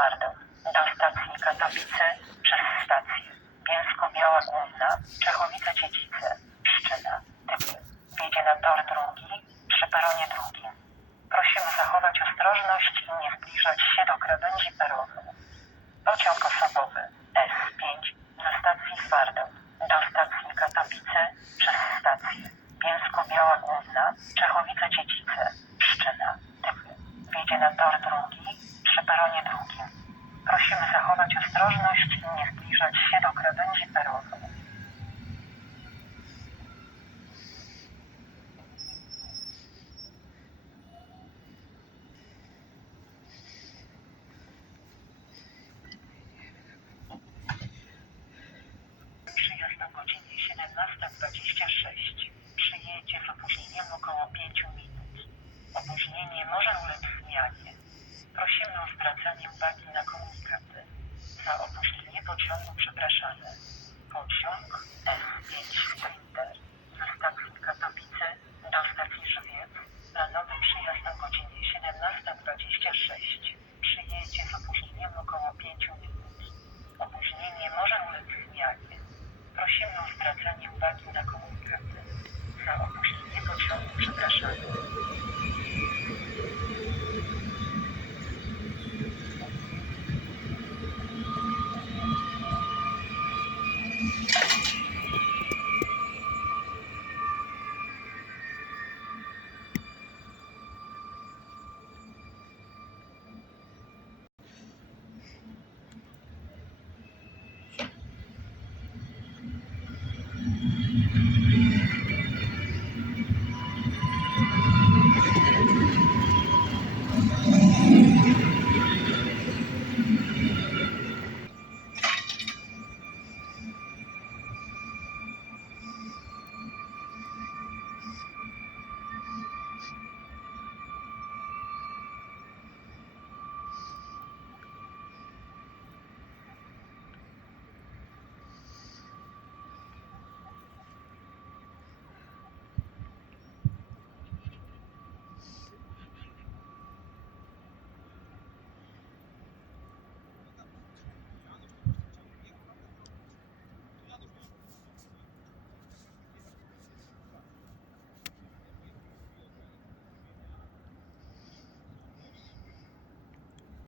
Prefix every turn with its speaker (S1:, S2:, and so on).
S1: Boulevardem do stacji Katowice przez stację Bielsko-Biała Główna, Czechowice Dziedzice, Pszczyna, Typy. Wiedzie na tor drugi przy peronie drugim. Prosimy zachować ostrożność i nie zbliżać się do krawędzi peronu. Pociąg osobowy S5 do stacji Twardom do stacji Katowice przez stację Bielsko-Biała Główna, Czechowice Dziedzice, Pszczyna, Typy. Wiedzie na tor drugi zbliżać się do krawędzi peronu. Przyjazd o godzinie 17.26. Przyjedzie z opóźnieniem około 5 minut. Opóźnienie może ulec zmianie. Prosimy o zwracanie uwagi na komunikaty. Za opóźnienie pociągu przepraszamy. Pociąg S5